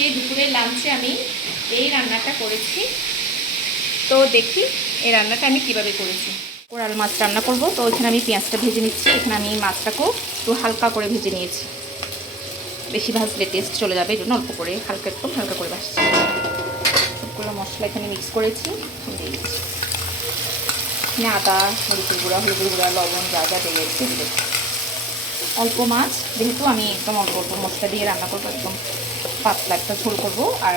আজকে দুপুরের লাঞ্চে আমি এই রান্নাটা করেছি। তো দেখি এই রান্নাটা আমি কিভাবে করেছি। কোরাল মাছ রান্না করব, তো এখানে আমি পেঁয়াজটা ভেজে নিচ্ছি। এখানে আমি মাছটাকেও একটু হালকা করে ভেজে নিয়েছি, বেশি ভাজলে টেস্ট চলে যাবে, এই জন্য অল্প করে হালকা একদম হালকা করে ভাজছি। সবগুলো মশলা এখানে মিক্স করেছি, দিয়ে দিচ্ছি এখানে আদা, মরিচের গুঁড়া, হলুদের গুঁড়া, লবণ যা যা দিয়েছি দিলে। অল্প মাছ যেহেতু আমি একদম অল্প অল্প মশলা দিয়ে রান্না করবো, একদম পাতলা একটা ঝোল করবো, আর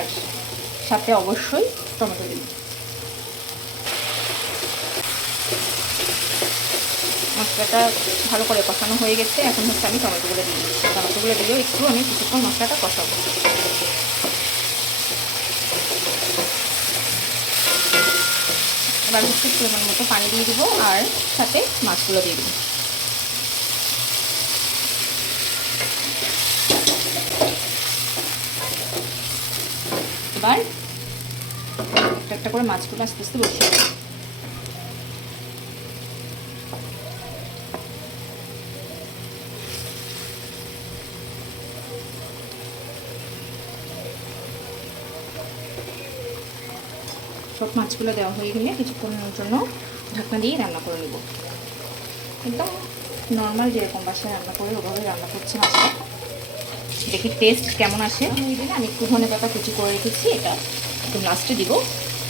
সাথে অবশ্যই টমেটো দিব। মশলাটা ভালো করে কষানো হয়ে গেছে, এখন হচ্ছে আমি টমেটোগুলো দিয়ে দিচ্ছি। টমেটোগুলো দিলেও একটু আমি কিছুক্ষণ মশলাটা কষাবো। এবার হচ্ছে পরিমাণ মতো পানি দিয়ে দিব, আর সাথে মাছগুলো দিয়ে দিব। এবার একটা একটা করে মাছগুলো আস্তে আস্তে বসিয়ে দেব। সব মাছগুলো দেওয়া হয়ে গেলে কিছুক্ষণের জন্য ঢাকনা দিয়ে রান্না করে নেব। একদম নর্মাল যেরকম বাসায় রান্না করে ওভাবে রান্না করছি মাছটা। দেখি টেস্ট কেমন আসে। আমি একটু ধনে পাতা কুচি করে রেখেছি, এটা একটু লাস্টে দিব।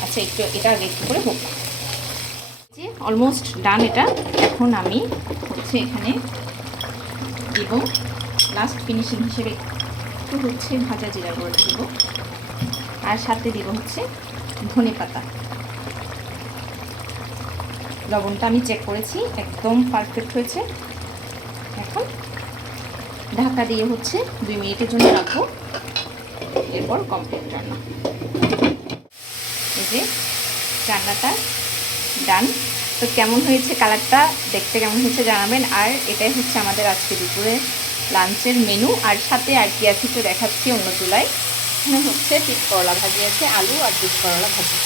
আচ্ছা, একটু এটা আগে একটু করে হোক। যে অলমোস্ট ডান এটা। এখন আমি হচ্ছে এখানে দিব লাস্ট ফিনিশিং হিসেবে একটু হচ্ছে ভাজা জিরা গুঁড়ো দিব, আর সাথে দিব হচ্ছে ধনে পাতা। লবণটা আমি চেক করেছি, একদম পারফেক্ট হয়েছে। এখন ঢাকা দিয়ে হচ্ছে 2 মিনিটের জন্য রাখবো, এরপর কমপ্লিট রান্না। এই যে রান্নাটা ডান। তো কেমন হয়েছে, কালারটা দেখতে কেমন হয়েছে জানাবেন। আর এটাই হচ্ছে আমাদের আজকে দুপুরে লাঞ্চের মেনু। আর সাথে আর কি আছে একটু দেখাচ্ছি অন্য চুলায়। এখানে হচ্ছে পিঠ করলা ভাজি আছে, আলু আর পিঠ করলা ভাজি।